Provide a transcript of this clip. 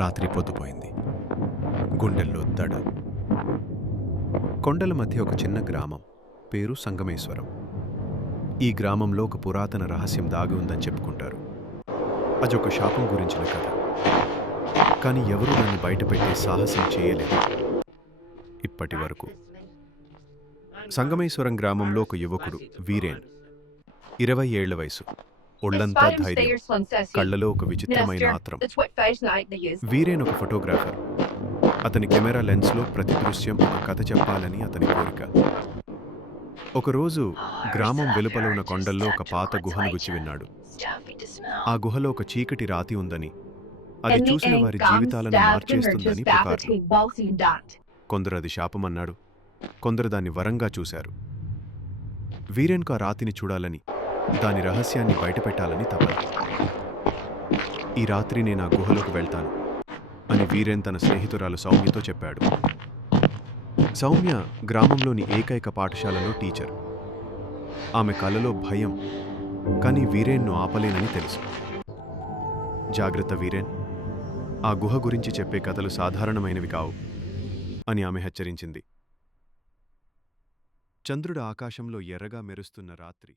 రాత్రి పొద్దుపోయింది. గుండెల్లో దడ. కొండల మధ్య ఒక చిన్న గ్రామం, పేరు సంగమేశ్వరం. ఈ గ్రామంలో ఒక పురాతన రహస్యం దాగి ఉందని చెప్పుకుంటారు. అదొక శాపం గురించిన కథ. కానీ ఎవరూ దాన్ని బయటపెట్టే సాహసం చేయలేదు ఇప్పటి వరకు. సంగమేశ్వరం గ్రామంలో ఒక యువకుడు వీరేన్, 20 ఏళ్ల వయసు, ఒళ్లంతా ధైర్యం, కళ్లలో ఒక విచిత్రమైన ఆత్రం. వీరేన్ ఒక ఫోటోగ్రాఫర్. అతని కెమెరా లెన్స్లో ప్రతి దృశ్యం ఒక కథ చెప్పాలని అతని కోరిక. ఒకరోజు గ్రామం వెలుపల ఉన్న కొండల్లో ఒక పాత గుహను గుచ్చి విన్నాడు. ఆ గుహలో ఒక చీకటి రాతి ఉందని, అది చూసిన వారి జీవితాలను మార్చేస్తుందని పుకార్లు. కొందరు అది శాపమన్నాడు, కొందరు దాన్ని వరంగా చూశారు. వీరేన్కు ఆ రాతిని చూడాలని, దాని రహస్యాన్ని బయటపెట్టాలని తపన. ఈ రాత్రి నేను ఆ గుహలోకి వెళ్తాను అని వీరేన్ తన స్నేహితురాలు సౌమ్యతో చెప్పాడు. సౌమ్య గ్రామంలోని ఏకైక పాఠశాలలో టీచర్. ఆమె కలలో భయం, కానీ వీరేన్ను ఆపలేనని తెలుసు. జాగ్రత్త వీరేన్, ఆ గుహ గురించి చెప్పే కథలు సాధారణమైనవి కావు అని ఆమె హెచ్చరించింది. చంద్రుడు ఆకాశంలో ఎర్రగా మెరుస్తున్న రాత్రి.